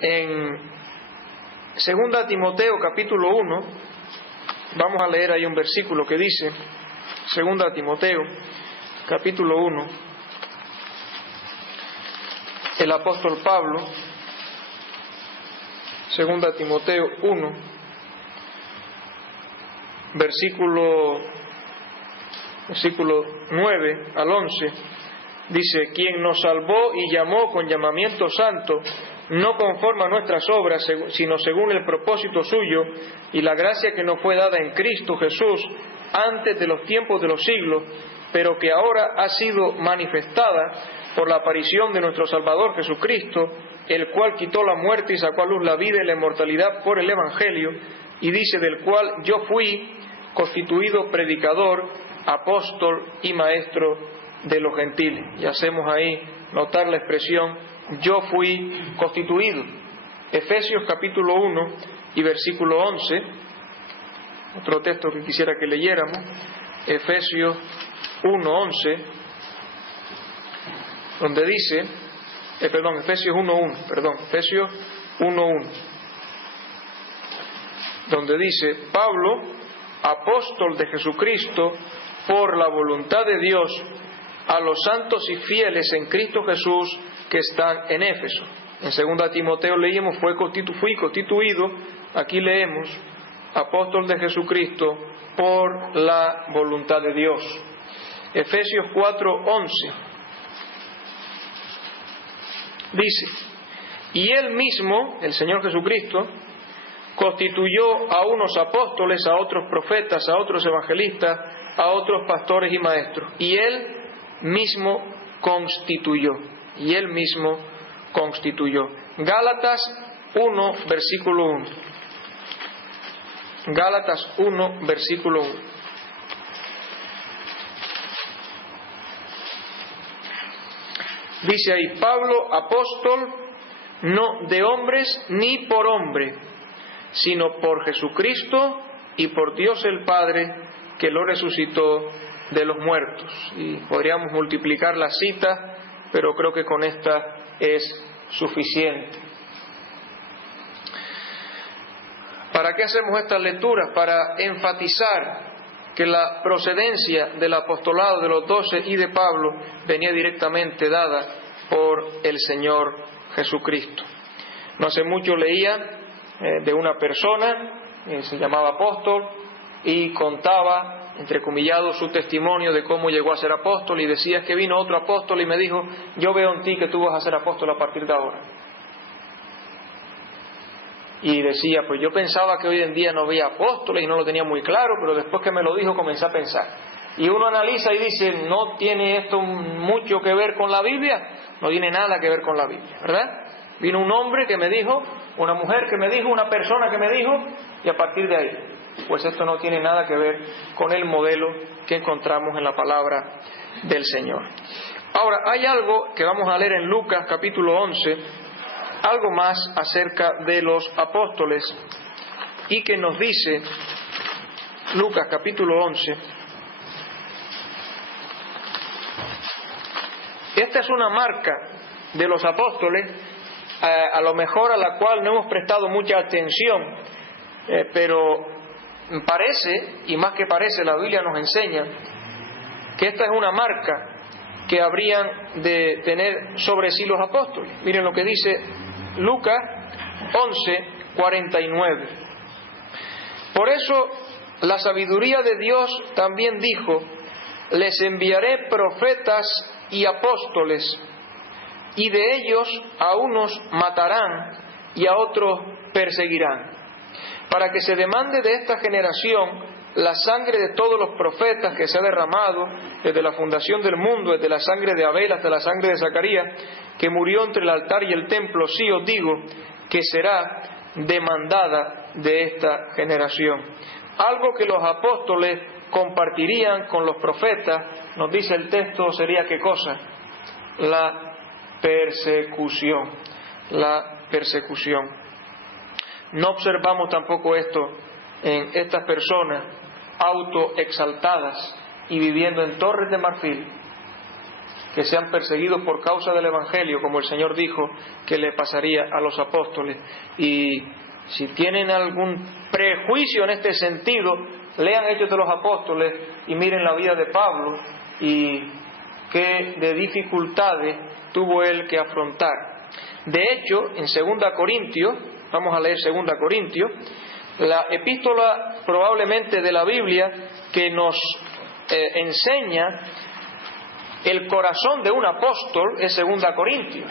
en 2 Timoteo capítulo 1, vamos a leer ahí un versículo que dice, 2 Timoteo capítulo 1, el apóstol Pablo, 2 Timoteo 1, versículo 9 al 11, dice: quien nos salvó y llamó con llamamiento santo, no conforme a nuestras obras, sino según el propósito suyo y la gracia que nos fue dada en Cristo Jesús antes de los tiempos de los siglos, pero que ahora ha sido manifestada por la aparición de nuestro Salvador Jesucristo, el cual quitó la muerte y sacó a luz la vida y la inmortalidad por el Evangelio, y dice: del cual yo fui constituido predicador, apóstol y maestro de los gentiles. Y hacemos ahí notar la expresión yo fui constituido. Efesios capítulo 1 y versículo 11, otro texto que quisiera que leyéramos, Efesios 1:11, donde dice, Efesios 1:1, donde dice: Pablo, apóstol de Jesucristo, por la voluntad de Dios, a los santos y fieles en Cristo Jesús que están en Éfeso. En 2 Timoteo leímos, fui constituido, aquí leemos, apóstol de Jesucristo por la voluntad de Dios. Efesios 4:11 dice: y Él mismo, el Señor Jesucristo, constituyó a unos apóstoles, a otros profetas, a otros evangelistas, a otros pastores y maestros. Y Él mismo constituyó. Gálatas 1, versículo 1. Gálatas 1, versículo 1. Dice ahí: Pablo, apóstol, no de hombres ni por hombre, sino por Jesucristo y por Dios el Padre, que lo resucitó de los muertos. Y podríamos multiplicar las citas, pero creo que con esta es suficiente. ¿Para qué hacemos estas lecturas? Para enfatizar que la procedencia del apostolado de los 12 y de Pablo venía directamente dada por el Señor Jesucristo. No hace mucho leía de una persona, se llamaba apóstol, y contaba, entrecomillado, su testimonio de cómo llegó a ser apóstol, y decía que vino otro apóstol y me dijo: yo veo en ti que tú vas a ser apóstol a partir de ahora. Y decía: pues yo pensaba que hoy en día no había apóstoles y no lo tenía muy claro, pero después que me lo dijo comencé a pensar. Y uno analiza y dice: ¿no tiene esto mucho que ver con la Biblia? No tiene nada que ver con la Biblia, ¿verdad? Vino un hombre que me dijo, una mujer que me dijo, una persona que me dijo, y a partir de ahí, pues esto no tiene nada que ver con el modelo que encontramos en la palabra del Señor. Ahora, hay algo que vamos a leer en Lucas capítulo 11, algo más acerca de los apóstoles, y que nos dice Lucas capítulo 11. Esta es una marca de los apóstoles, a lo mejor a la cual no hemos prestado mucha atención, pero parece, y más que parece, la Biblia nos enseña que esta es una marca que habrían de tener sobre sí los apóstoles. Miren lo que dice Lucas 11:49. Por eso la sabiduría de Dios también dijo: les enviaré profetas y apóstoles, y de ellos a unos matarán y a otros perseguirán, para que se demande de esta generación la sangre de todos los profetas que se ha derramado desde la fundación del mundo, desde la sangre de Abel hasta la sangre de Zacarías, que murió entre el altar y el templo. Sí os digo que será demandada de esta generación. Algo que los apóstoles compartirían con los profetas, nos dice el texto, sería ¿qué cosa? La persecución. La persecución. No observamos tampoco esto en estas personas autoexaltadas y viviendo en torres de marfil, que sean perseguidos por causa del Evangelio, como el Señor dijo que le pasaría a los apóstoles. Y si tienen algún prejuicio en este sentido, lean Hechos de los Apóstoles y miren la vida de Pablo y qué de dificultades tuvo él que afrontar. De hecho, en 2 Corintios, vamos a leer 2 Corintios, la epístola probablemente de la Biblia que nos enseña el corazón de un apóstol es 2 Corintios.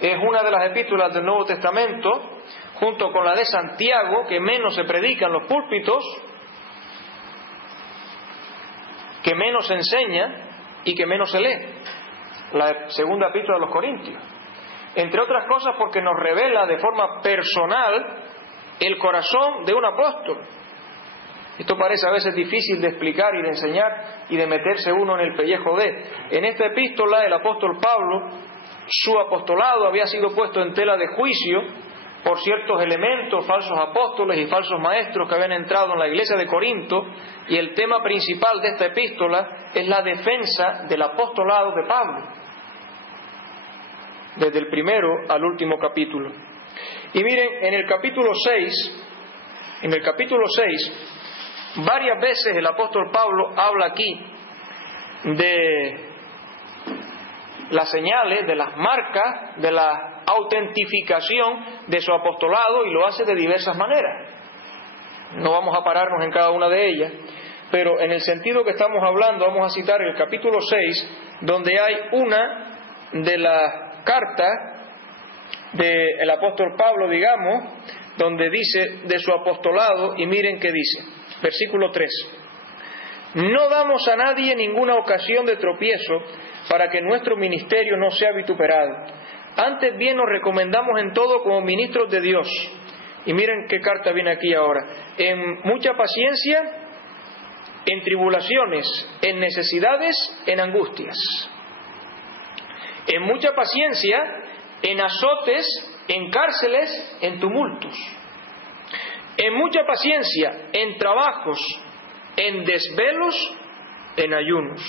Es una de las epístolas del Nuevo Testamento, junto con la de Santiago, que menos se predica en los púlpitos, que menos se enseña y que menos se lee. La segunda epístola de los Corintios. Entre otras cosas porque nos revela de forma personal el corazón de un apóstol. Esto parece a veces difícil de explicar y de enseñar y de meterse uno en el pellejo de. En esta epístola el apóstol Pablo, su apostolado había sido puesto en tela de juicio por ciertos elementos, falsos apóstoles y falsos maestros que habían entrado en la iglesia de Corinto, y el tema principal de esta epístola es la defensa del apostolado de Pablo, desde el primero al último capítulo. Y miren, en el capítulo 6, varias veces el apóstol Pablo habla aquí de las señales, de las marcas, de la autentificación de su apostolado, y lo hace de diversas maneras. No vamos a pararnos en cada una de ellas, pero en el sentido que estamos hablando vamos a citar el capítulo 6, donde hay una de las cartas del apóstol Pablo, digamos, donde dice de su apostolado, y miren qué dice, versículo 3: no damos a nadie ninguna ocasión de tropiezo para que nuestro ministerio no sea vituperado. Antes bien nos recomendamos en todo como ministros de Dios. Y miren qué carta viene aquí ahora: en mucha paciencia, en tribulaciones, en necesidades, en angustias. En mucha paciencia, en azotes, en cárceles, en tumultos. En mucha paciencia, en trabajos, en desvelos, en ayunos.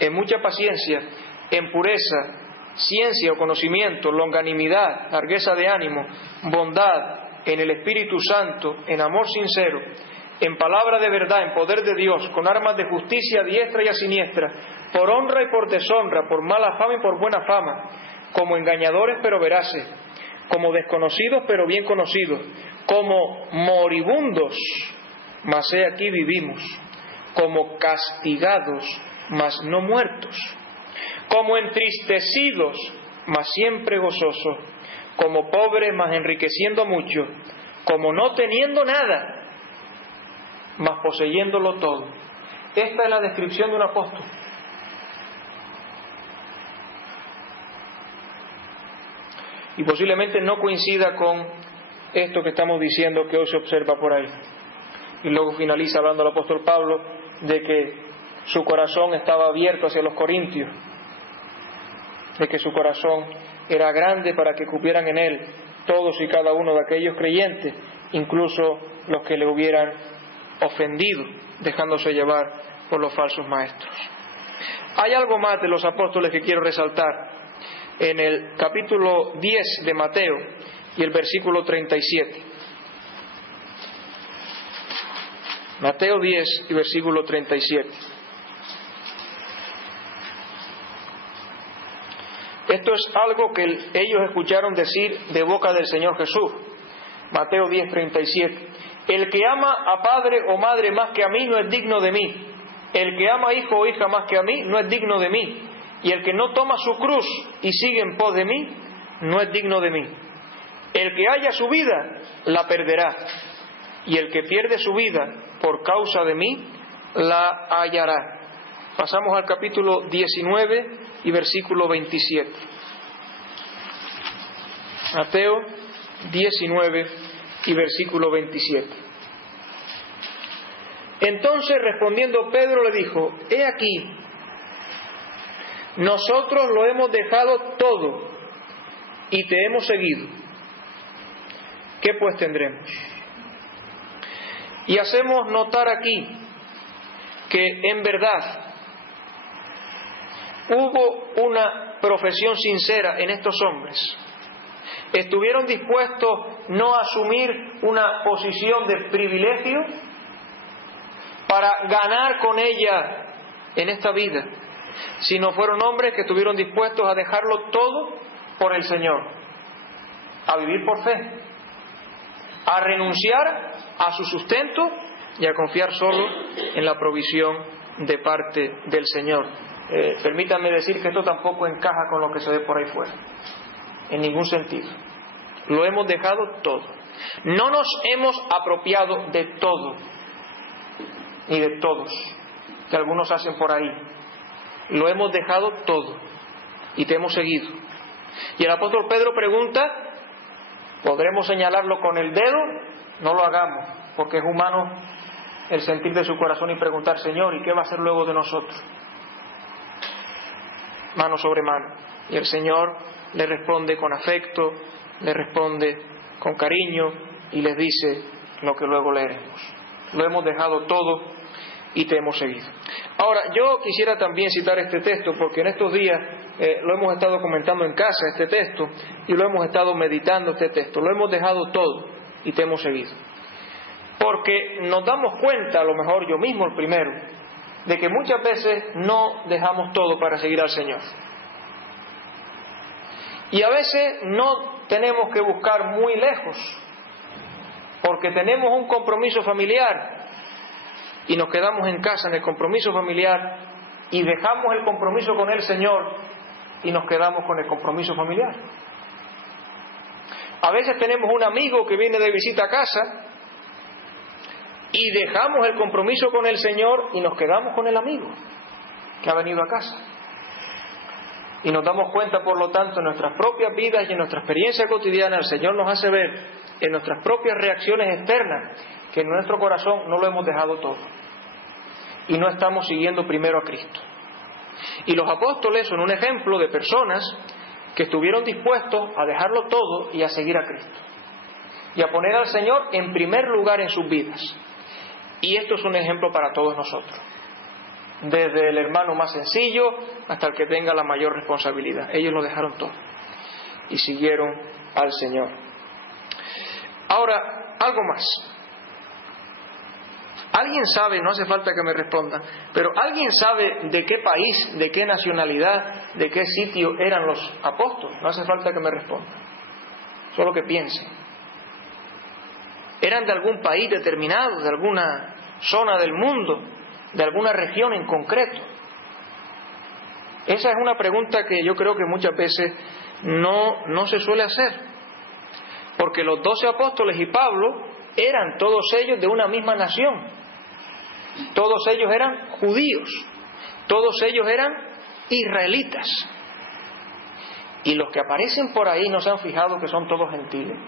En mucha paciencia, en pureza, ciencia o conocimiento, longanimidad, largueza de ánimo, bondad, en el Espíritu Santo, en amor sincero, en palabra de verdad, en poder de Dios, con armas de justicia a diestra y a siniestra, por honra y por deshonra, por mala fama y por buena fama, como engañadores pero veraces, como desconocidos pero bien conocidos, como moribundos, mas he aquí vivimos, como castigados, mas no muertos, como entristecidos, mas siempre gozosos, como pobres, mas enriqueciendo mucho, como no teniendo nada, mas poseyéndolo todo. Esta es la descripción de un apóstol. Y posiblemente no coincida con esto que estamos diciendo que hoy se observa por ahí. Y luego finaliza hablando el apóstol Pablo de que su corazón estaba abierto hacia los corintios, de que su corazón era grande para que cupieran en él todos y cada uno de aquellos creyentes, incluso los que le hubieran ofendido, dejándose llevar por los falsos maestros. Hay algo más de los apóstoles que quiero resaltar en el capítulo 10 de Mateo y el versículo 37. Mateo 10 y versículo 37. Esto es algo que ellos escucharon decir de boca del Señor Jesús. Mateo 10, 37. El que ama a padre o madre más que a mí no es digno de mí. El que ama a hijo o hija más que a mí no es digno de mí. Y el que no toma su cruz y sigue en pos de mí no es digno de mí. El que haya su vida la perderá. Y el que pierde su vida por causa de mí la hallará. Pasamos al capítulo 19 y versículo 27. Mateo 19 y versículo 27. Entonces respondiendo Pedro le dijo: he aquí, nosotros lo hemos dejado todo y te hemos seguido. ¿Qué pues tendremos? Y hacemos notar aquí que en verdad hubo una profesión sincera en estos hombres. Estuvieron dispuestos no a asumir una posición de privilegio para ganar con ella en esta vida, sino fueron hombres que estuvieron dispuestos a dejarlo todo por el Señor, a vivir por fe, a renunciar a su sustento y a confiar solo en la provisión de parte del Señor. Permítanme decir que esto tampoco encaja con lo que se ve por ahí fuera, en ningún sentido. Lo hemos dejado todo. No nos hemos apropiado de todo, ni de todos, que algunos hacen por ahí. Lo hemos dejado todo y te hemos seguido. Y el apóstol Pedro pregunta, ¿podremos señalarlo con el dedo? No lo hagamos, porque es humano el sentir de su corazón y preguntar, Señor, ¿y qué va a hacer luego de nosotros? Mano sobre mano. Y el Señor le responde con afecto, le responde con cariño y les dice lo que luego leeremos. Lo hemos dejado todo y te hemos seguido. Ahora, yo quisiera también citar este texto porque en estos días lo hemos estado comentando en casa, este texto, y lo hemos estado meditando, este texto. Lo hemos dejado todo y te hemos seguido. Porque nos damos cuenta, a lo mejor yo mismo el primero, de que muchas veces no dejamos todo para seguir al Señor. Y a veces no tenemos que buscar muy lejos, porque tenemos un compromiso familiar y nos quedamos en casa en el compromiso familiar y dejamos el compromiso con el Señor y nos quedamos con el compromiso familiar. A veces tenemos un amigo que viene de visita a casa y dejamos el compromiso con el Señor y nos quedamos con el amigo que ha venido a casa. Y nos damos cuenta, por lo tanto, en nuestras propias vidas y en nuestra experiencia cotidiana, el Señor nos hace ver en nuestras propias reacciones externas que en nuestro corazón no lo hemos dejado todo y no estamos siguiendo primero a Cristo. Y los apóstoles son un ejemplo de personas que estuvieron dispuestos a dejarlo todo y a seguir a Cristo y a poner al Señor en primer lugar en sus vidas. Y esto es un ejemplo para todos nosotros, desde el hermano más sencillo hasta el que tenga la mayor responsabilidad. Ellos lo dejaron todo y siguieron al Señor. Ahora, algo más. ¿Alguien sabe, no hace falta que me responda, pero alguien sabe de qué país, de qué nacionalidad, de qué sitio eran los apóstoles? No hace falta que me responda, solo que piensen. ¿Eran de algún país determinado, de alguna zona del mundo, de alguna región en concreto? Esa es una pregunta que yo creo que muchas veces no se suele hacer, porque los 12 apóstoles y Pablo eran todos ellos de una misma nación. Todos ellos eran judíos, todos ellos eran israelitas. Y los que aparecen por ahí no se han fijado que son todos gentiles.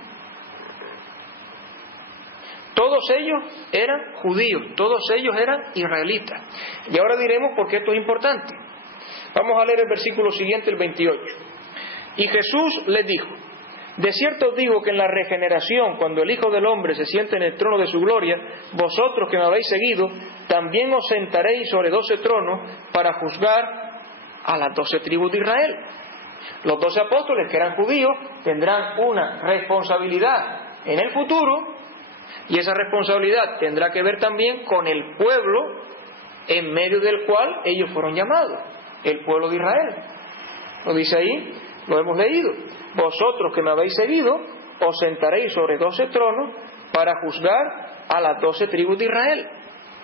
Todos ellos eran judíos, todos ellos eran israelitas. Y ahora diremos por qué esto es importante. Vamos a leer el versículo siguiente, el 28. Y Jesús les dijo: de cierto os digo que en la regeneración, cuando el Hijo del Hombre se siente en el trono de su gloria, vosotros que me habéis seguido, también os sentaréis sobre 12 tronos para juzgar a las 12 tribus de Israel. Los 12 apóstoles, que eran judíos, tendrán una responsabilidad en el futuro, y esa responsabilidad tendrá que ver también con el pueblo en medio del cual ellos fueron llamados, el pueblo de Israel. Lo dice ahí, lo hemos leído. Vosotros que me habéis seguido, os sentaréis sobre 12 tronos para juzgar a las 12 tribus de Israel.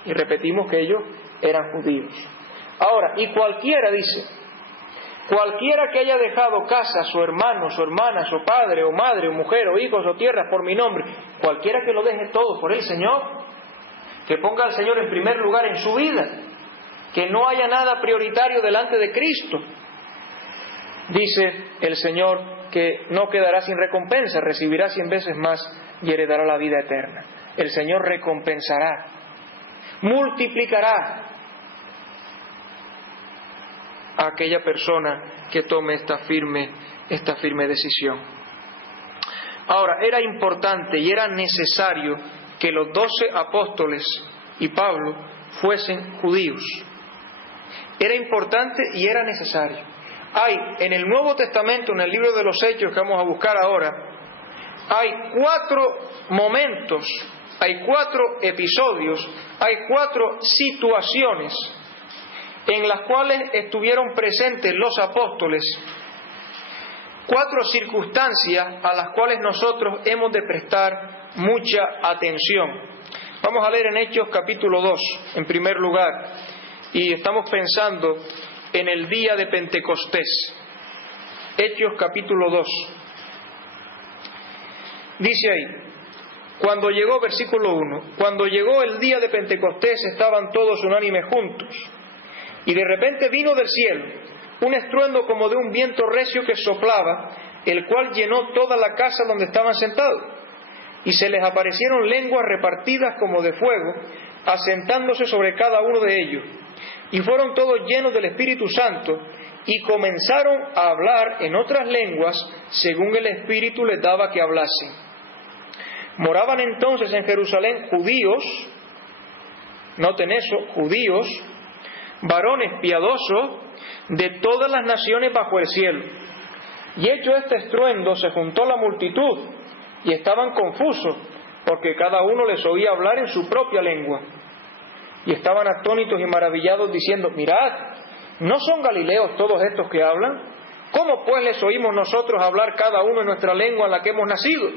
Y repetimos que ellos eran judíos. Ahora, y cualquiera, dice, cualquiera que haya dejado casa, su hermano, su hermana, su padre o madre o mujer o hijos o tierras por mi nombre, cualquiera que lo deje todo por el Señor, que ponga al Señor en primer lugar en su vida, que no haya nada prioritario delante de Cristo, dice el Señor que no quedará sin recompensa, recibirá 100 veces más y heredará la vida eterna. El Señor recompensará, multiplicará a aquella persona que tome esta firme decisión. Ahora, era importante y era necesario que los 12 apóstoles y Pablo fuesen judíos. era importante y era necesario. Hay en el Nuevo Testamento, en el libro de los Hechos que vamos a buscar ahora, hay 4 momentos, hay 4 episodios, hay 4 situaciones en las cuales estuvieron presentes los apóstoles, 4 circunstancias a las cuales nosotros hemos de prestar mucha atención. Vamos a leer en Hechos capítulo 2, en primer lugar, y estamos pensando en el día de Pentecostés. Hechos capítulo 2. Dice ahí, cuando llegó, versículo 1, cuando llegó el día de Pentecostés estaban todos unánimes juntos, y de repente vino del cielo un estruendo como de un viento recio que soplaba, el cual llenó toda la casa donde estaban sentados, y se les aparecieron lenguas repartidas como de fuego, asentándose sobre cada uno de ellos, y fueron todos llenos del Espíritu Santo, y comenzaron a hablar en otras lenguas según el Espíritu les daba que hablasen. Moraban entonces en Jerusalén judíos, noten eso, judíos, varones piadosos de todas las naciones bajo el cielo. Y hecho este estruendo, se juntó la multitud, y estaban confusos, porque cada uno les oía hablar en su propia lengua. Y estaban atónitos y maravillados, diciendo, mirad, ¿no son galileos todos estos que hablan? ¿Cómo pues les oímos nosotros hablar cada uno en nuestra lengua en la que hemos nacido?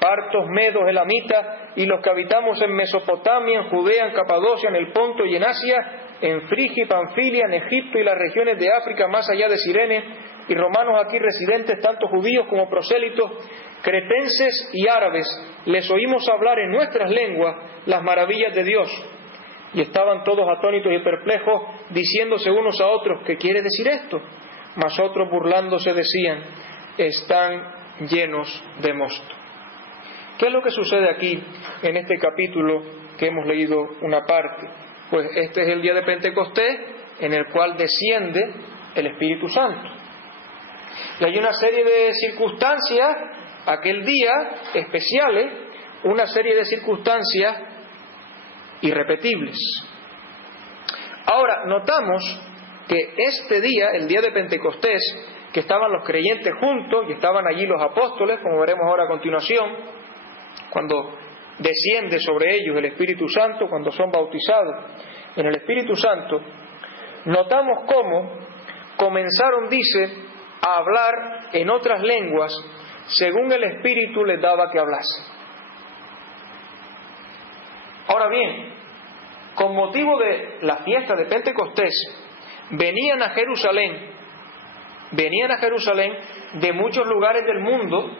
Partos, medos, elamitas, y los que habitamos en Mesopotamia, en Judea, en Capadocia, en el Ponto y en Asia, en Frigia y Panfilia, en Egipto y las regiones de África más allá de Cirene, y romanos aquí residentes, tanto judíos como prosélitos, cretenses y árabes, les oímos hablar en nuestras lenguas las maravillas de Dios. Y estaban todos atónitos y perplejos, diciéndose unos a otros, ¿qué quiere decir esto? Mas otros burlándose decían, están llenos de mosto. ¿Qué es lo que sucede aquí en este capítulo que hemos leído una parte? Pues este es el día de Pentecostés en el cual desciende el Espíritu Santo. Y hay una serie de circunstancias, aquel día especiales, una serie de circunstancias irrepetibles. Ahora, notamos que este día, el día de Pentecostés, que estaban los creyentes juntos y estaban allí los apóstoles, como veremos ahora a continuación, cuando desciende sobre ellos el Espíritu Santo, cuando son bautizados en el Espíritu Santo, notamos cómo comenzaron, dice, a hablar en otras lenguas según el Espíritu les daba que hablase. Ahora bien, con motivo de la fiesta de Pentecostés, venían a Jerusalén de muchos lugares del mundo,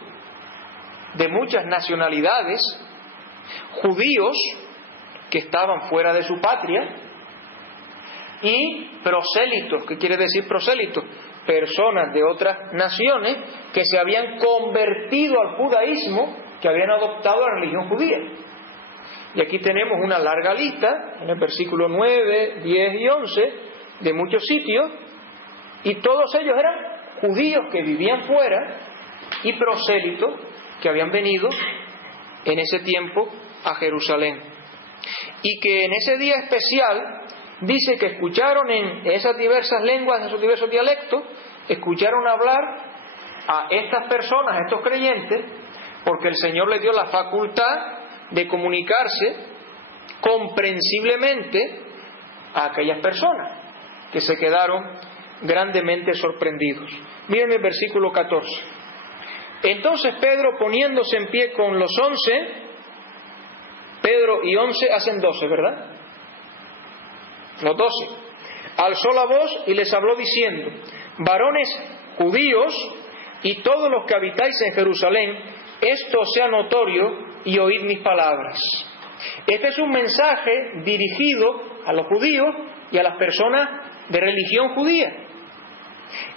de muchas nacionalidades, judíos que estaban fuera de su patria y prosélitos. ¿Qué quiere decir prosélitos? Personas de otras naciones que se habían convertido al judaísmo, que habían adoptado la religión judía. Y aquí tenemos una larga lista, en el versículo 9, 10 y 11, de muchos sitios, y todos ellos eran judíos que vivían fuera y prosélitos que habían venido en ese tiempo a Jerusalén. Y que en ese día especial dice que escucharon en esas diversas lenguas, en esos diversos dialectos, escucharon hablar a estas personas, a estos creyentes, porque el Señor les dio la facultad de comunicarse comprensiblemente a aquellas personas que se quedaron grandemente sorprendidos. Miren el versículo 14. Entonces Pedro, poniéndose en pie con los 11, Pedro y 11 hacen 12, ¿verdad? Los 12. Alzó la voz y les habló diciendo, varones judíos y todos los que habitáis en Jerusalén, esto sea notorio y oíd mis palabras. Este es un mensaje dirigido a los judíos y a las personas de religión judía.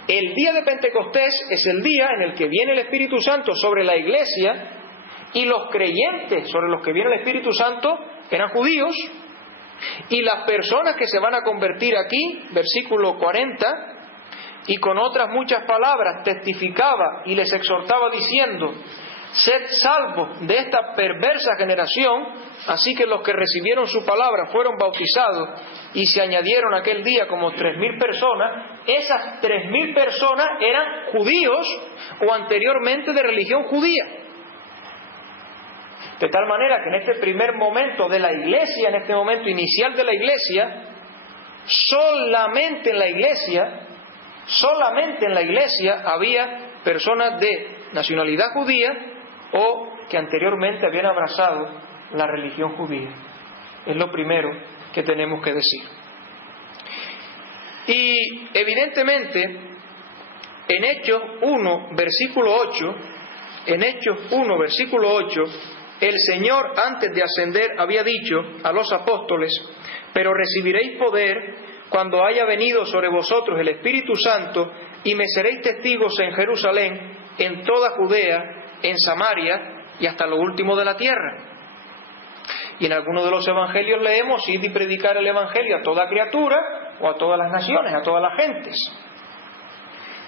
El día de Pentecostés es el día en el que viene el Espíritu Santo sobre la iglesia, y los creyentes sobre los que viene el Espíritu Santo eran judíos, y las personas que se van a convertir aquí, versículo 40, y con otras muchas palabras testificaba y les exhortaba diciendo, sed salvos de esta perversa generación. Así que los que recibieron su palabra fueron bautizados y se añadieron aquel día como 3,000 personas. Esas 3,000 personas eran judíos o anteriormente de religión judía. De tal manera que en este primer momento de la iglesia, en este momento inicial de la iglesia, solamente en la iglesia había personas de nacionalidad judía o que anteriormente habían abrazado la religión judía. Es lo primero que tenemos que decir. Y evidentemente en Hechos 1, versículo 8, el Señor antes de ascender había dicho a los apóstoles: pero recibiréis poder cuando haya venido sobre vosotros el Espíritu Santo, y me seréis testigos en Jerusalén, en toda Judea, en Samaria y hasta lo último de la tierra. Y en algunos de los evangelios leemos: id y predicar el evangelio a toda criatura, o a todas las naciones, a todas las gentes.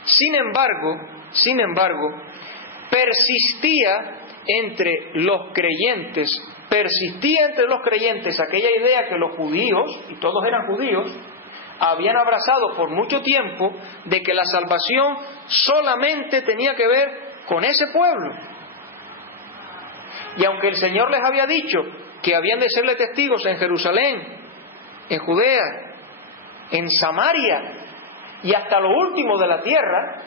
Sin embargo, persistía entre los creyentes aquella idea que los judíos, y todos eran judíos, habían abrazado por mucho tiempo, de que la salvación solamente tenía que ver con ese pueblo. Y aunque el Señor les había dicho que habían de serle testigos en Jerusalén, en Judea, en Samaria y hasta lo último de la tierra,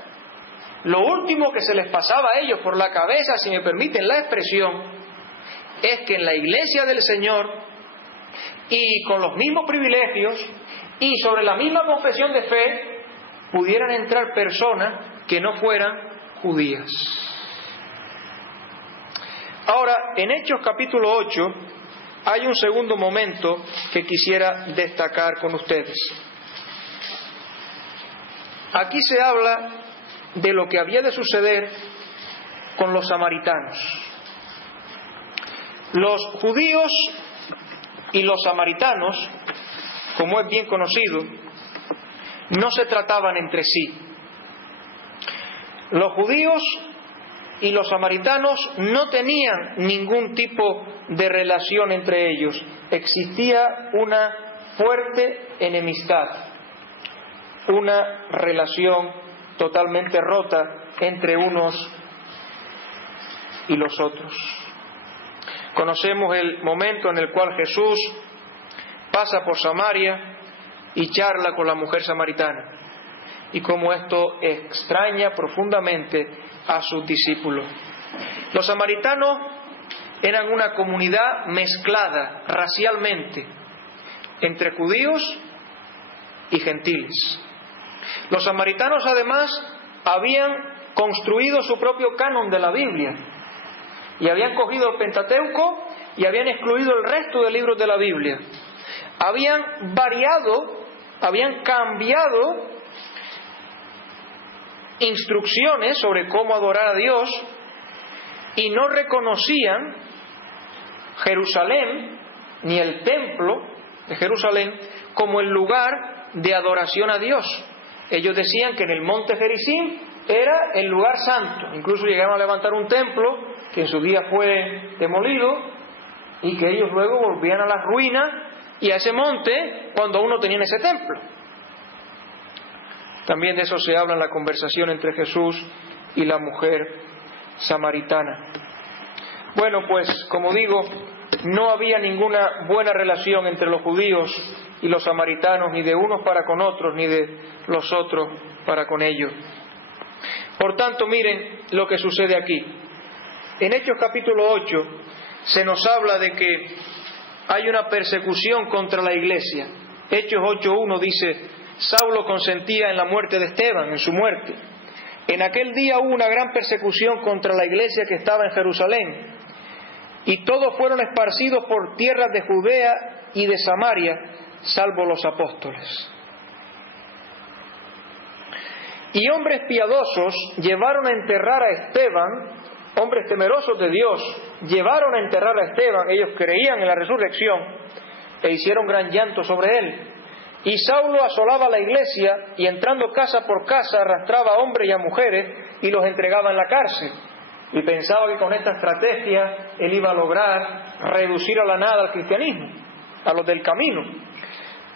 lo último que se les pasaba a ellos por la cabeza, si me permiten la expresión, es que en la iglesia del Señor, y con los mismos privilegios y sobre la misma confesión de fe, pudieran entrar personas que no fueran judías. Ahora, en Hechos capítulo 8 hay un segundo momento que quisiera destacar con ustedes. Aquí se habla de lo que había de suceder con los samaritanos. Los judíos y los samaritanos, como es bien conocido, no se trataban entre sí. Los judíos y los samaritanos no tenían ningún tipo de relación entre ellos. Existía una fuerte enemistad, una relación totalmente rota entre unos y los otros. Conocemos el momento en el cual Jesús pasa por Samaria y charla con la mujer samaritana, y cómo esto extraña profundamente a sus discípulos. Los samaritanos eran una comunidad mezclada racialmente entre judíos y gentiles. Los samaritanos además habían construido su propio canon de la Biblia y habían cogido el Pentateuco y habían excluido el resto de libros de la Biblia. Habían variado, habían cambiado instrucciones sobre cómo adorar a Dios y no reconocían Jerusalén ni el templo de Jerusalén como el lugar de adoración a Dios. Ellos decían que en el monte Gerizim era el lugar santo. Incluso llegaron a levantar un templo que en su día fue demolido y que ellos luego volvían a las ruinas y a ese monte cuando aún no tenían ese templo. También de eso se habla en la conversación entre Jesús y la mujer samaritana. Bueno, pues como digo, no había ninguna buena relación entre los judíos y los samaritanos, ni de unos para con otros, ni de los otros para con ellos. Por tanto, miren lo que sucede aquí. En Hechos capítulo 8 se nos habla de que hay una persecución contra la iglesia. Hechos 8:1 dice: Saulo consentía en la muerte de Esteban, en su muerte. En aquel día hubo una gran persecución contra la iglesia que estaba en Jerusalén, y todos fueron esparcidos por tierras de Judea y de Samaria, salvo los apóstoles. Y hombres piadosos llevaron a enterrar a Esteban, hombres temerosos de Dios, llevaron a enterrar a Esteban. Ellos creían en la resurrección e hicieron gran llanto sobre él. Y Saulo asolaba la iglesia y entrando casa por casa arrastraba a hombres y a mujeres y los entregaba en la cárcel. y pensaba que con esta estrategia él iba a lograr reducir a la nada al cristianismo, a los del camino.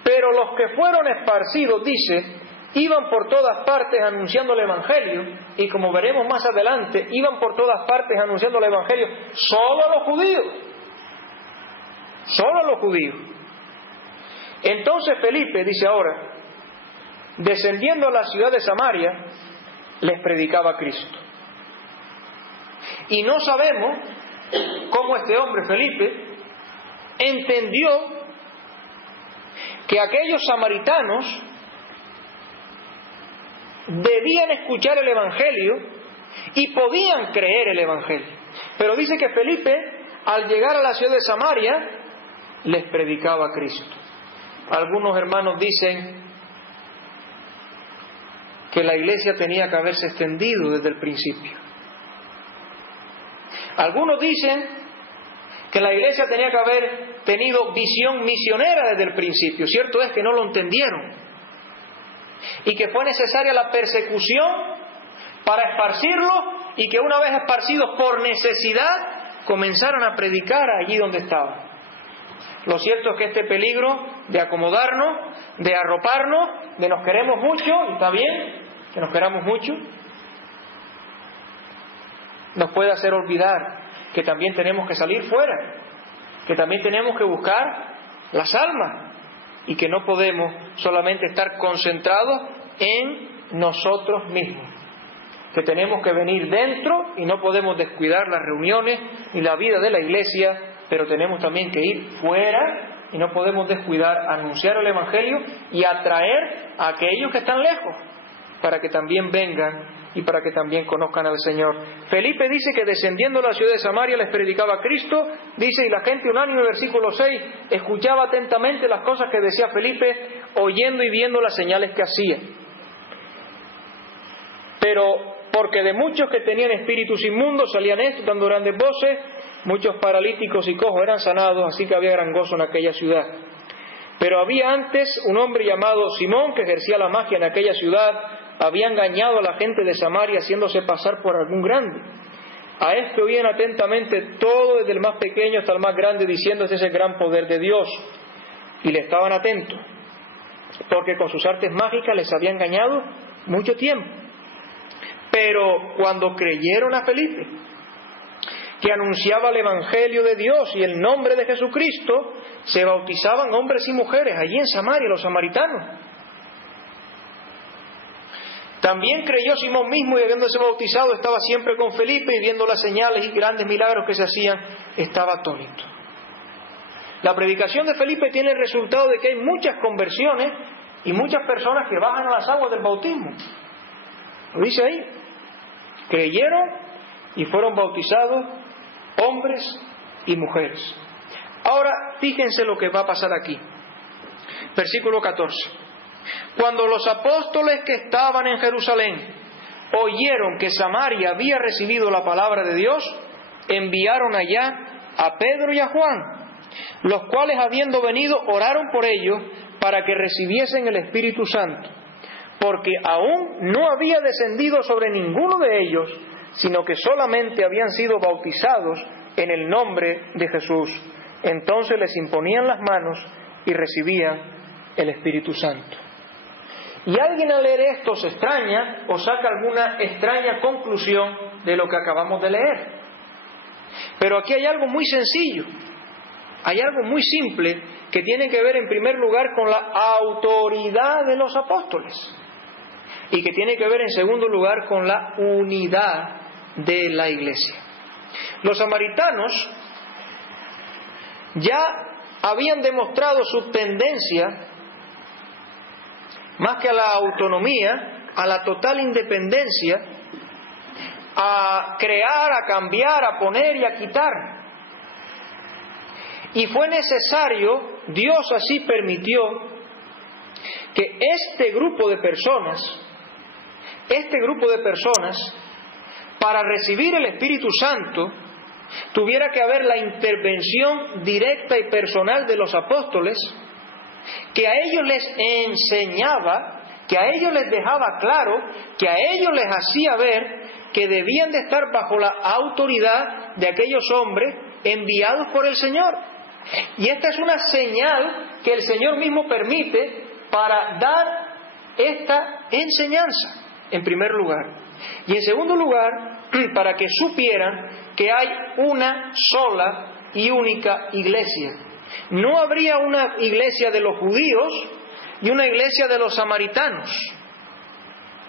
Pero los que fueron esparcidos, dice, iban por todas partes anunciando el Evangelio, y como veremos más adelante, iban por todas partes anunciando el Evangelio solo a los judíos. Solo a los judíos. Entonces Felipe, dice ahora, descendiendo a la ciudad de Samaria, les predicaba a Cristo. Y no sabemos cómo este hombre, Felipe, entendió que aquellos samaritanos debían escuchar el Evangelio y podían creer el Evangelio. Pero dice que Felipe, al llegar a la ciudad de Samaria, les predicaba a Cristo. Algunos hermanos dicen que la iglesia tenía que haberse extendido desde el principio. Algunos dicen que la iglesia tenía que haber tenido visión misionera desde el principio. Cierto es que no lo entendieron y que fue necesaria la persecución para esparcirlo, y que una vez esparcidos por necesidad comenzaron a predicar allí donde estaban. Lo cierto es que este peligro de acomodarnos, de arroparnos, de nos queremos mucho, y está bien que nos queramos mucho, nos puede hacer olvidar que también tenemos que salir fuera, que también tenemos que buscar las almas, y que no podemos solamente estar concentrados en nosotros mismos, que tenemos que venir dentro y no podemos descuidar las reuniones ni la vida de la iglesia, pero tenemos también que ir fuera y no podemos descuidar anunciar el Evangelio y atraer a aquellos que están lejos para que también vengan y para que también conozcan al Señor. Felipe dice que descendiendo a la ciudad de Samaria les predicaba a Cristo, dice, y la gente unánime, versículo 6, escuchaba atentamente las cosas que decía Felipe, oyendo y viendo las señales que hacía. Pero porque de muchos que tenían espíritus inmundos salían estos dando grandes voces, muchos paralíticos y cojos eran sanados, así que había gran gozo en aquella ciudad. Pero había antes un hombre llamado Simón que ejercía la magia en aquella ciudad, había engañado a la gente de Samaria haciéndose pasar por algún grande. A este oían atentamente todo, desde el más pequeño hasta el más grande, diciendo: este es el gran poder de Dios. Y le estaban atentos, porque con sus artes mágicas les había engañado mucho tiempo. Pero cuando creyeron a Felipe, que anunciaba el Evangelio de Dios y el nombre de Jesucristo, se bautizaban hombres y mujeres allí en Samaria, los samaritanos. También creyó Simón mismo, y habiéndose bautizado estaba siempre con Felipe, y viendo las señales y grandes milagros que se hacían, estaba atónito. La predicación de Felipe tiene el resultado de que hay muchas conversiones y muchas personas que bajan a las aguas del bautismo. Lo dice ahí. Creyeron y fueron bautizados hombres y mujeres. Ahora, fíjense lo que va a pasar aquí. Versículo 14. Cuando los apóstoles que estaban en Jerusalén oyeron que Samaria había recibido la palabra de Dios, enviaron allá a Pedro y a Juan, los cuales, habiendo venido, oraron por ellos para que recibiesen el Espíritu Santo, porque aún no había descendido sobre ninguno de ellos, sino que solamente habían sido bautizados en el nombre de Jesús. Entonces les imponían las manos y recibían el Espíritu Santo. Y alguien al leer esto se extraña o saca alguna extraña conclusión de lo que acabamos de leer. Pero aquí hay algo muy sencillo, hay algo muy simple que tiene que ver en primer lugar con la autoridad de los apóstoles y que tiene que ver en segundo lugar con la unidad de la iglesia. Los samaritanos ya habían demostrado su tendencia, más que a la autonomía, a la total independencia, a crear, a cambiar, a poner y a quitar. Y fue necesario, Dios así permitió, que este grupo de personas, para recibir el Espíritu Santo, tuviera que haber la intervención directa y personal de los apóstoles, que a ellos les enseñaba, que a ellos les dejaba claro, que a ellos les hacía ver que debían de estar bajo la autoridad de aquellos hombres enviados por el Señor. Y esta es una señal que el Señor mismo permite para dar esta enseñanza, en primer lugar. Y en segundo lugar, para que supieran que hay una sola y única iglesia. No habría una iglesia de los judíos y una iglesia de los samaritanos.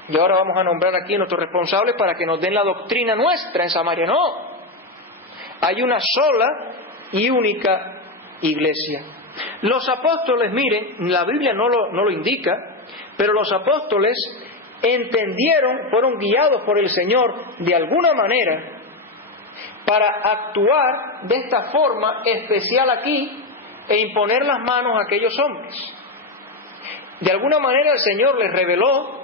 Y ahora vamos a nombrar aquí a nuestros responsables para que nos den la doctrina nuestra en Samaria. No, hay una sola y única iglesia. Los apóstoles, miren, la Biblia no lo indica, pero los apóstoles entendieron, fueron guiados por el Señor de alguna manera para actuar de esta forma especial aquí e imponer las manos a aquellos hombres. De alguna manera el Señor les reveló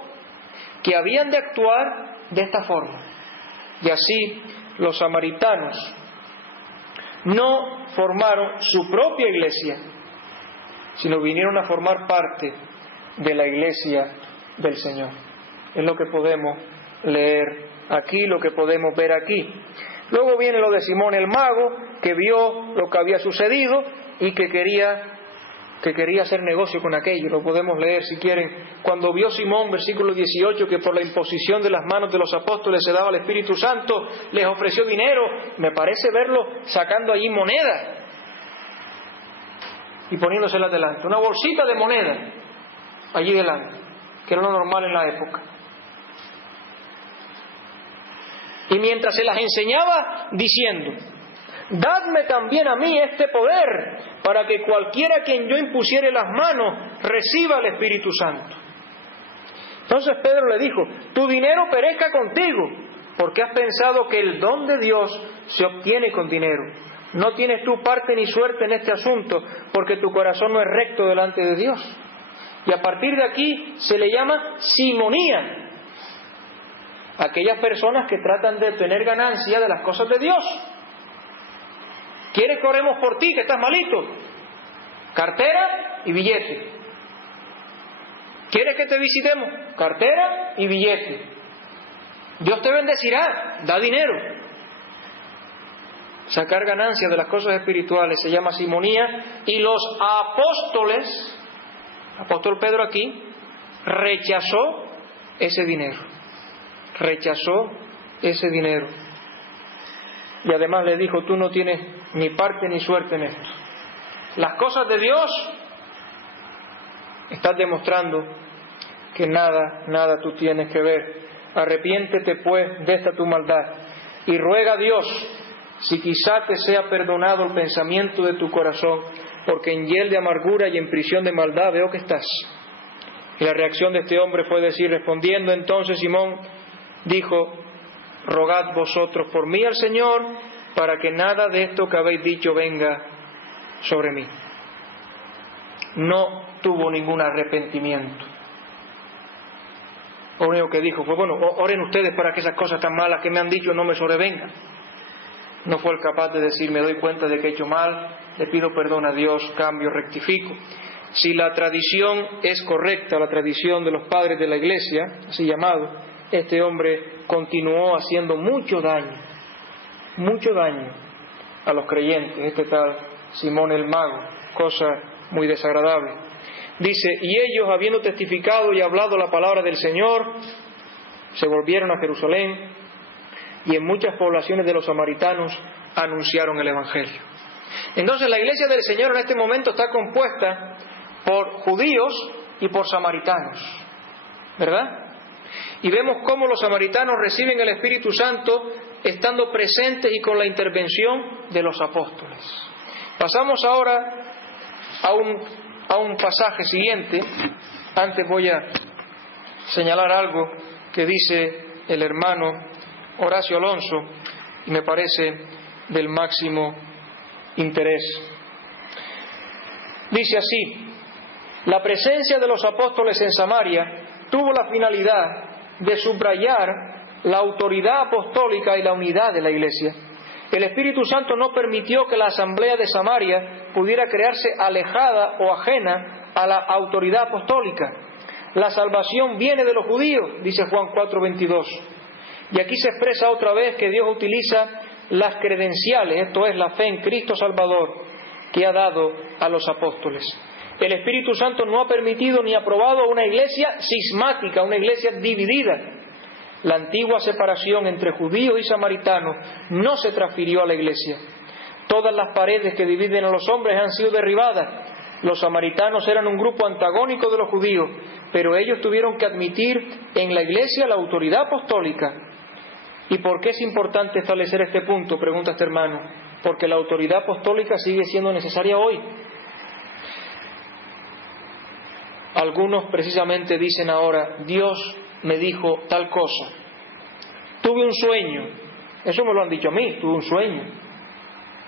que habían de actuar de esta forma. Y así los samaritanos no formaron su propia iglesia, sino vinieron a formar parte de la iglesia del Señor. Es lo que podemos leer aquí, lo que podemos ver aquí. Luego viene lo de Simón el mago, que vio lo que había sucedido y que quería hacer negocio con aquello. Lo podemos leer si quieren. Cuando vio Simón, versículo 18, que por la imposición de las manos de los apóstoles se daba el Espíritu Santo, les ofreció dinero. Me parece verlo sacando allí monedas y poniéndoselas delante. Una bolsita de monedas allí delante, que era lo normal en la época. Y mientras se las enseñaba, diciendo: dadme también a mí este poder, para que cualquiera a quien yo impusiere las manos reciba el Espíritu Santo. Entonces Pedro le dijo: tu dinero perezca contigo, porque has pensado que el don de Dios se obtiene con dinero. No tienes tú parte ni suerte en este asunto, porque tu corazón no es recto delante de Dios. Y a partir de aquí se le llama simonía. Aquellas personas que tratan de obtener ganancia de las cosas de Dios. ¿Quieres que oremos por ti, que estás malito? Cartera y billete. ¿Quieres que te visitemos? Cartera y billete. Dios te bendecirá, da dinero. Sacar ganancia de las cosas espirituales se llama simonía. Y los apóstoles, el apóstol Pedro aquí, rechazó ese dinero. Rechazó ese dinero. Y además le dijo: tú no tienes ni parte ni suerte en esto. Las cosas de Dios, estás demostrando que nada tú tienes que ver. Arrepiéntete pues de esta tu maldad y ruega a Dios si quizá te sea perdonado el pensamiento de tu corazón, porque en hiel de amargura y en prisión de maldad veo que estás. Y la reacción de este hombre fue decir: respondiendo entonces Simón, dijo: rogad vosotros por mí al Señor, para que nada de esto que habéis dicho venga sobre mí. No tuvo ningún arrepentimiento. Lo único que dijo fue: bueno, oren ustedes para que esas cosas tan malas que me han dicho no me sobrevengan. No fue el capaz de decir: me doy cuenta de que he hecho mal, le pido perdón a Dios, cambio, rectifico. Si la tradición es correcta, la tradición de los padres de la iglesia, así llamado, este hombre continuó haciendo mucho daño a los creyentes, este tal Simón el mago, cosa muy desagradable. Dice: y ellos, habiendo testificado y hablado la palabra del Señor, se volvieron a Jerusalén, y en muchas poblaciones de los samaritanos anunciaron el Evangelio. Entonces la iglesia del Señor en este momento está compuesta por judíos y por samaritanos, ¿verdad? Y vemos cómo los samaritanos reciben el Espíritu Santo estando presentes y con la intervención de los apóstoles. Pasamos ahora a un pasaje siguiente. Antes voy a señalar algo que dice el hermano Horacio Alonso, y me parece del máximo interés. Dice así: la presencia de los apóstoles en Samaria tuvo la finalidad de subrayar la autoridad apostólica y la unidad de la Iglesia. El Espíritu Santo no permitió que la asamblea de Samaria pudiera crearse alejada o ajena a la autoridad apostólica. La salvación viene de los judíos, dice Juan 4:22. Y aquí se expresa otra vez que Dios utiliza las credenciales, esto es, la fe en Cristo Salvador, que ha dado a los apóstoles. El Espíritu Santo no ha permitido ni aprobado una iglesia cismática, una iglesia dividida. La antigua separación entre judíos y samaritanos no se transfirió a la iglesia. Todas las paredes que dividen a los hombres han sido derribadas. Los samaritanos eran un grupo antagónico de los judíos, pero ellos tuvieron que admitir en la iglesia la autoridad apostólica. ¿Y por qué es importante establecer este punto?, pregunta este hermano. Porque la autoridad apostólica sigue siendo necesaria hoy. Algunos precisamente dicen ahora: Dios me dijo tal cosa, tuve un sueño. Eso me lo han dicho a mí, tuve un sueño,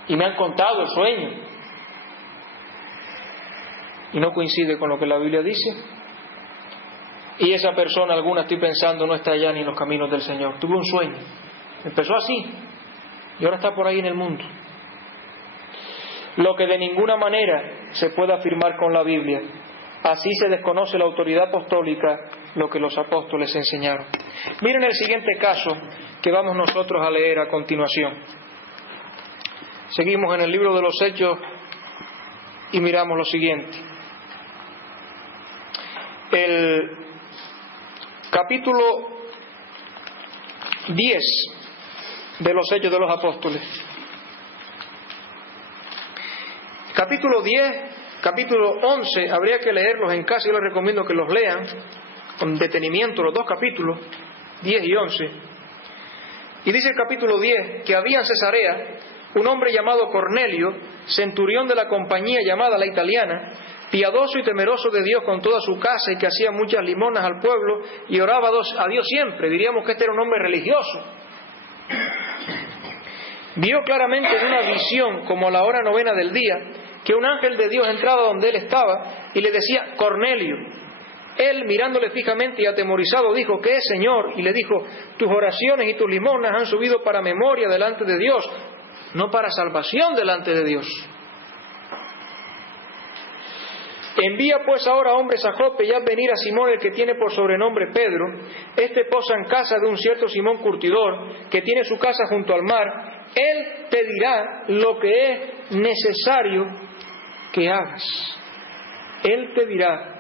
y me han contado el sueño, y no coincide con lo que la Biblia dice. Y esa persona, alguna estoy pensando, no está allá ni en los caminos del Señor. Tuve un sueño, empezó así y ahora está por ahí en el mundo. Lo que de ninguna manera se puede afirmar con la Biblia. Así se desconoce la autoridad apostólica, lo que los apóstoles enseñaron. Miren el siguiente caso que vamos nosotros a leer a continuación. Seguimos en el libro de los Hechos y miramos lo siguiente. El capítulo 10 de los Hechos de los Apóstoles. Capítulo 10, capítulo 11, habría que leerlos en casa. Yo les recomiendo que los lean con detenimiento, los dos capítulos, 10 y 11. Y dice el capítulo 10 que había en Cesarea un hombre llamado Cornelio, centurión de la compañía llamada La Italiana, piadoso y temeroso de Dios con toda su casa, y que hacía muchas limonas al pueblo y oraba a Dios siempre. Diríamos que este era un hombre religioso. Vio claramente en una visión, como a la hora 9 del día, que un ángel de Dios entraba donde él estaba y le decía: Cornelio. Él, mirándole fijamente y atemorizado, dijo: ¿qué es, Señor? Y le dijo: tus oraciones y tus limonas han subido para memoria delante de Dios, no para salvación delante de Dios. Envía pues ahora hombres a Jope y haz venir a Simón, el que tiene por sobrenombre Pedro. Este posa en casa de un cierto Simón curtidor, que tiene su casa junto al mar. Él te dirá lo que es necesario que hagas. Él te dirá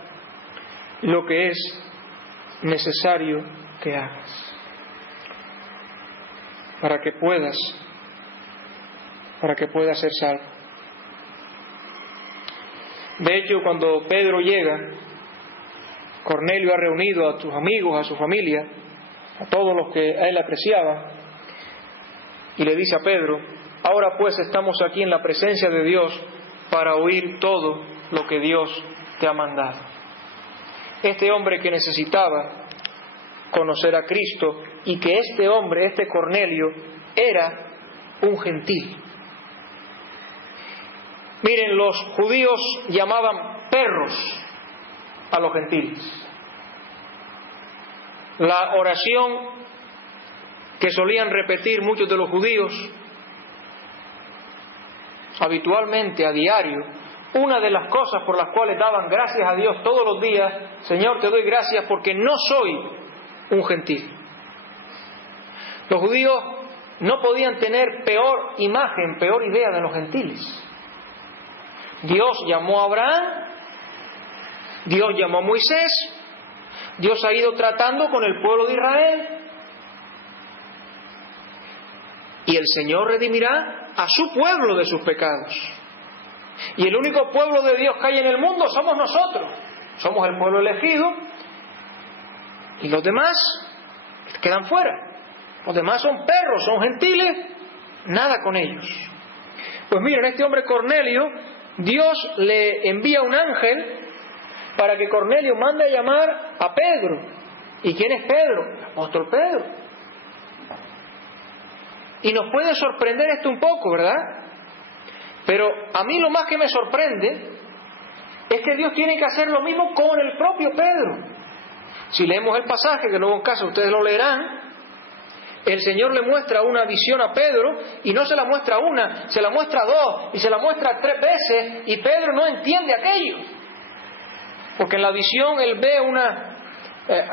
lo que es necesario que hagas para que puedas ser salvo. De hecho, cuando Pedro llega, Cornelio ha reunido a sus amigos, a su familia, a todos los que a él apreciaban, y le dice a Pedro: ahora pues estamos aquí en la presencia de Dios para oír todo lo que Dios te ha mandado. Este hombre que necesitaba conocer a Cristo, y que este hombre, este Cornelio, era un gentil. Miren, los judíos llamaban perros a los gentiles. La oración que solían repetir muchos de los judíos habitualmente, a diario, una de las cosas por las cuales daban gracias a Dios todos los días: Señor, te doy gracias porque no soy un gentil. Los judíos no podían tener peor imagen, peor idea de los gentiles. Dios llamó a Abraham, Dios llamó a Moisés, Dios ha ido tratando con el pueblo de Israel, y el Señor redimirá a su pueblo de sus pecados. Y el único pueblo de Dios que hay en el mundo somos nosotros. Somos el pueblo elegido, y los demás quedan fuera. Los demás son perros, son gentiles, nada con ellos. Pues miren, este hombre Cornelio, Dios le envía un ángel para que Cornelio mande a llamar a Pedro. ¿Y quién es Pedro? El apóstol Pedro. Y nos puede sorprender esto un poco, ¿verdad? Pero a mí lo más que me sorprende es que Dios tiene que hacer lo mismo con el propio Pedro. Si leemos el pasaje, que luego en casa ustedes lo leerán, el Señor le muestra una visión a Pedro, y no se la muestra una, se la muestra 2, y se la muestra 3 veces, y Pedro no entiende aquello. Porque en la visión él ve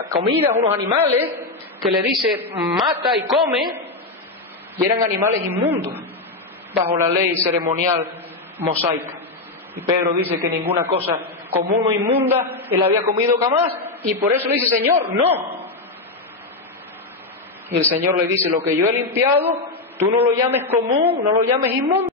comidas, unos animales, que le dice mata y come, y eran animales inmundos bajo la ley ceremonial mosaica. Y Pedro dice que ninguna cosa común o inmunda él había comido jamás, y por eso le dice: Señor, no. Y el Señor le dice: lo que yo he limpiado, tú no lo llames común, no lo llames inmundo.